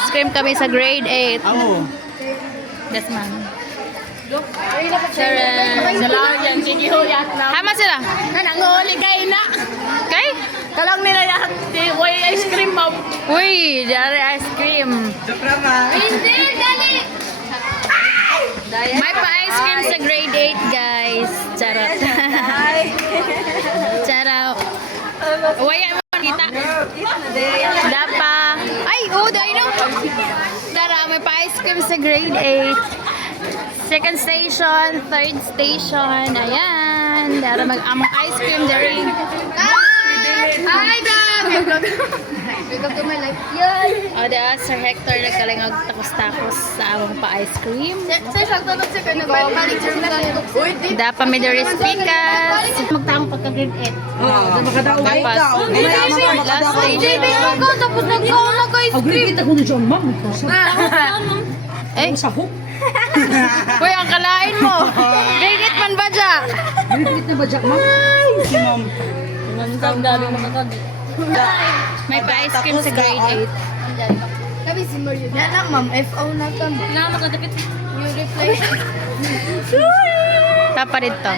Nag-ice cream kami sa grade 8. Oo. Yes, ma'am. Salam yan, sige ho, yak na. Hama sila. Nananguli kayo na. Okay? Kalang nila yak, way ice cream mo. Uy, dari ice cream. Hindi, dali. May pa-ice cream sa grade 8, guys. Charot. Charot. Waya mo kita. Dapa. Ay, dahil no. Tara, may pa-ice cream sa grade 8. Second station, third station. Ayan. Dara mag-among ice cream dari. Hi, Dad! Welcome to my life. Yay! O, Sir Hector nagkalingag takos-takos sa among pa-ice cream. Sir, sagtanong siya ka na ba? Dapa may dari speakers. Magtaong pagka-grade 8. Oo. Makadaog ay Dapat. ikaw. Last station. Tapos nagkaon na guys. Agree kita ko na dyan, ma'am. Eh, Sa hook. uy, ang kalain mo. Grade 8 man ba dya? Agree na ba dyan, ma'am? Si ma'am. Ang dami makakag. May pa-ice cream sa grade 8. Kami si Mario. Yan lang ma'am, FO na ka mo. Kailangan makadapit. You replay. Tapa dito.